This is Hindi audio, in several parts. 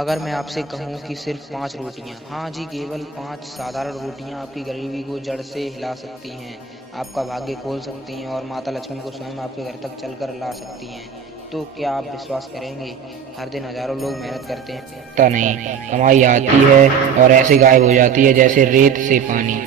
अगर मैं आपसे कहूँ कि सिर्फ 5 रोटियाँ, हाँ जी, केवल 5 साधारण रोटियाँ आपकी गरीबी को जड़ से हिला सकती हैं, आपका भाग्य खोल सकती हैं और माता लक्ष्मी को स्वयं आपके घर तक चलकर ला सकती हैं, तो क्या आप विश्वास करेंगे? हर दिन हज़ारों लोग मेहनत करते हैं, दिखता नहीं, कमाई आती है और ऐसे गायब हो जाती है जैसे रेत से पानी।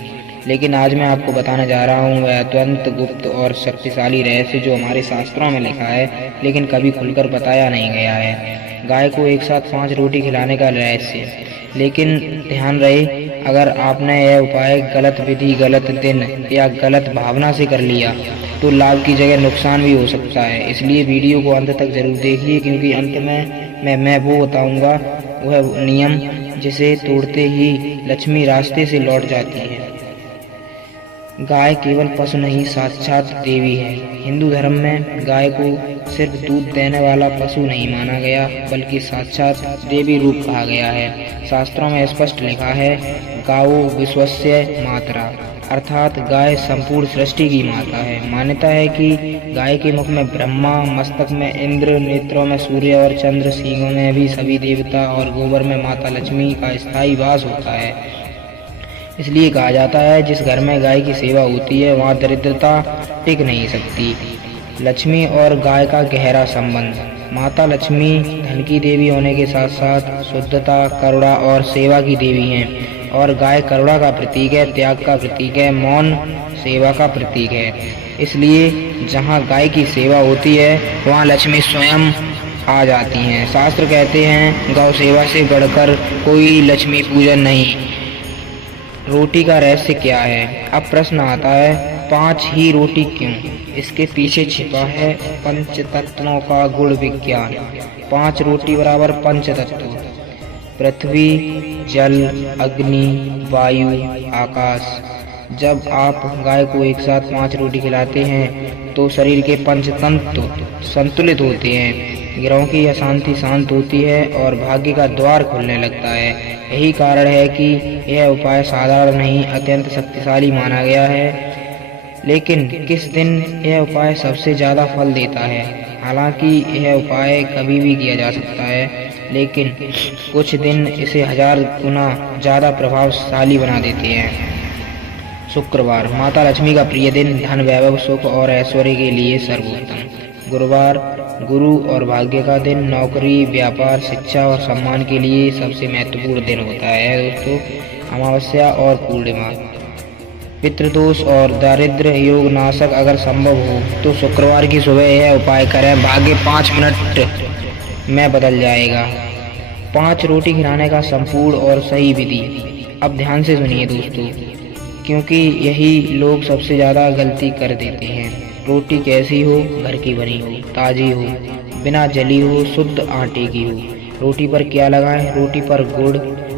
लेकिन आज मैं आपको बताने जा रहा हूँ वह अत्यंत गुप्त और शक्तिशाली रहस्य जो हमारे शास्त्रों में लिखा है, लेकिन कभी खुलकर बताया नहीं गया है। गाय को एक साथ 5 रोटी खिलाने का रहस्य। लेकिन ध्यान रहे, अगर आपने यह उपाय गलत विधि, गलत दिन या गलत भावना से कर लिया, तो लाभ की जगह नुकसान भी हो सकता है। इसलिए वीडियो को अंत तक जरूर देखिए, क्योंकि अंत में मैं वो बताऊंगा, वह नियम जिसे तोड़ते ही लक्ष्मी रास्ते से लौट जाती है। गाय केवल पशु नहीं, साक्षात देवी है। हिंदू धर्म में गाय को सिर्फ दूध देने वाला पशु नहीं माना गया, बल्कि साक्षात देवी रूप कहा गया है। शास्त्रों में स्पष्ट लिखा है, गावो विश्वस्य मातरा, अर्थात गाय संपूर्ण सृष्टि की माता है। मान्यता है कि गाय के मुख में ब्रह्मा, मस्तक में इंद्र, नेत्रों में सूर्य और चंद्र, सींगों में भी सभी देवता और गोबर में माता लक्ष्मी का स्थायी वास होता है। इसलिए कहा जाता है, जिस घर में गाय की सेवा होती है वहाँ दरिद्रता टिक नहीं सकती। लक्ष्मी और गाय का गहरा संबंध। माता लक्ष्मी धन की देवी होने के साथ साथ शुद्धता, करुणा और सेवा की देवी हैं, और गाय करुणा का प्रतीक है, त्याग का प्रतीक है, मौन सेवा का प्रतीक है। इसलिए जहाँ गाय की सेवा होती है वहाँ लक्ष्मी स्वयं आ जाती हैं। शास्त्र कहते हैं, गौ सेवा से बढ़कर कोई लक्ष्मी पूजन नहीं। रोटी का रहस्य क्या है? अब प्रश्न आता है, 5 ही रोटी क्यों? इसके पीछे छिपा है पंच तत्वों का गुण विज्ञान। 5 रोटी बराबर पंच तत्व, पृथ्वी, जल, अग्नि, वायु, आकाश। जब आप गाय को एक साथ 5 रोटी खिलाते हैं तो शरीर के पंचतंत्र संतुलित होते हैं, ग्रहों की अशांति शांत होती है और भाग्य का द्वार खुलने लगता है। यही कारण है कि यह उपाय साधारण नहीं, अत्यंत शक्तिशाली माना गया है। लेकिन किस दिन यह उपाय सबसे ज़्यादा फल देता है? हालांकि यह उपाय कभी भी किया जा सकता है, लेकिन कुछ दिन इसे 1000 गुना ज़्यादा प्रभावशाली बना देते हैं। शुक्रवार, माता लक्ष्मी का प्रिय दिन, धन, वैभव, सुख और ऐश्वर्य के लिए सर्वोत्तम। गुरुवार, गुरु और भाग्य का दिन, नौकरी, व्यापार, शिक्षा और सम्मान के लिए सबसे महत्वपूर्ण दिन होता है दोस्तों। अमावस्या और पूर्णिमा, पितृदोष और दारिद्र्य योग नाशक। अगर संभव हो तो शुक्रवार की सुबह यह उपाय करें, भाग्य 5 मिनट में बदल जाएगा। 5 रोटी खिलाने का संपूर्ण और सही विधि। अब ध्यान से सुनिए दोस्तों, क्योंकि यही लोग सबसे ज़्यादा गलती कर देते हैं। रोटी कैसी हो? घर की बनी हो, ताज़ी हो, बिना जली हो, शुद्ध आटे की हो। रोटी पर क्या लगाएं? रोटी पर गुड़,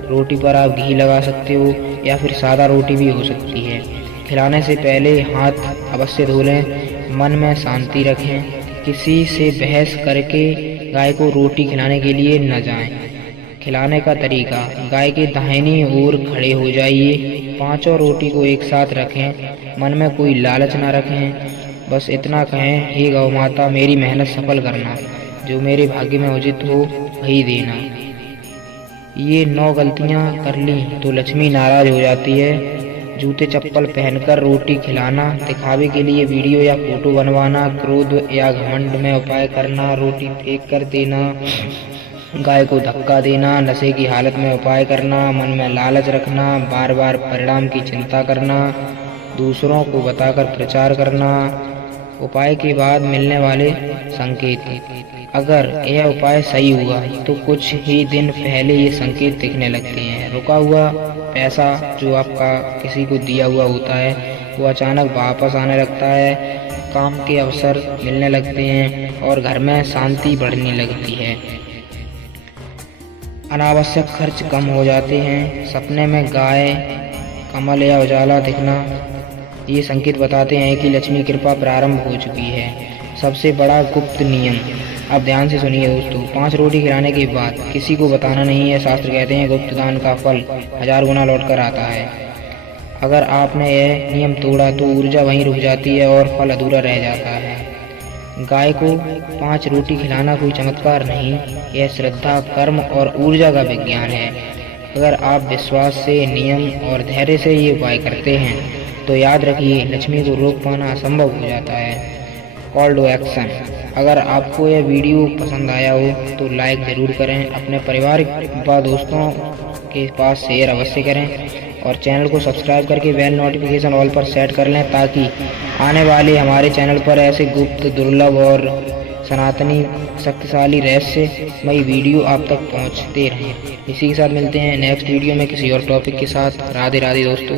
रोटी पर आप घी लगा सकते हो, या फिर सादा रोटी भी हो सकती है। खिलाने से पहले हाथ अवश्य धो लें, मन में शांति रखें, किसी से बहस करके गाय को रोटी खिलाने के लिए न जाएं। खिलाने का तरीका, गाय के दाहिनी ओर खड़े हो जाइए, 5 रोटी को एक साथ रखें, मन में कोई लालच ना रखें, बस इतना कहें, हे गौ माता, मेरी मेहनत सफल करना, जो मेरे भाग्य में उचित हो वही देना। ये 9 गलतियां कर ली तो लक्ष्मी नाराज हो जाती है। जूते चप्पल पहनकर रोटी खिलाना, दिखावे के लिए वीडियो या फोटो बनवाना, क्रोध या घमंड में उपाय करना, रोटी फेंक कर देना, गाय को धक्का देना, नशे की हालत में उपाय करना, मन में लालच रखना, बार बार परिणाम की चिंता करना, दूसरों को बताकर प्रचार करना, उपाय के बाद मिलने वाले संकेत। अगर यह उपाय सही हुआ तो कुछ ही दिन पहले ये संकेत दिखने लगते हैं। रुका हुआ पैसा जो आपका किसी को दिया हुआ होता है वो अचानक वापस आने लगता है, काम के अवसर मिलने लगते हैं और घर में शांति बढ़ने लगती है। अनावश्यक खर्च कम हो जाते हैं। सपने में गाय, कमल या उजाला दिखना, ये संकेत बताते हैं कि लक्ष्मी कृपा प्रारंभ हो चुकी है। सबसे बड़ा गुप्त नियम। अब ध्यान से सुनिए दोस्तों, 5 रोटी खिलाने के बाद किसी को बताना नहीं है। शास्त्र कहते हैं, गुप्त दान का फल 1000 गुना लौट कर आता है। अगर आपने यह नियम तोड़ा तो ऊर्जा वहीं रुक जाती है और फल अधूरा रह जाता है। गाय को 5 रोटी खिलाना कोई चमत्कार नहीं, यह श्रद्धा, कर्म और ऊर्जा का विज्ञान है। अगर आप विश्वास से, नियम और धैर्य से ये उपाय करते हैं तो याद रखिए, लक्ष्मी को रोक पाना असंभव हो जाता है। Call to action. अगर आपको यह वीडियो पसंद आया हो तो लाइक ज़रूर करें, अपने परिवार व दोस्तों के पास शेयर अवश्य करें और चैनल को सब्सक्राइब करके बेल नोटिफिकेशन ऑल पर सेट कर लें, ताकि आने वाले हमारे चैनल पर ऐसे गुप्त, दुर्लभ और सनातनी शक्तिशाली रहस्यमयी वीडियो आप तक पहुंचते रहें। इसी के साथ मिलते हैं नेक्स्ट वीडियो में किसी और टॉपिक के साथ। राधे राधे दोस्तों।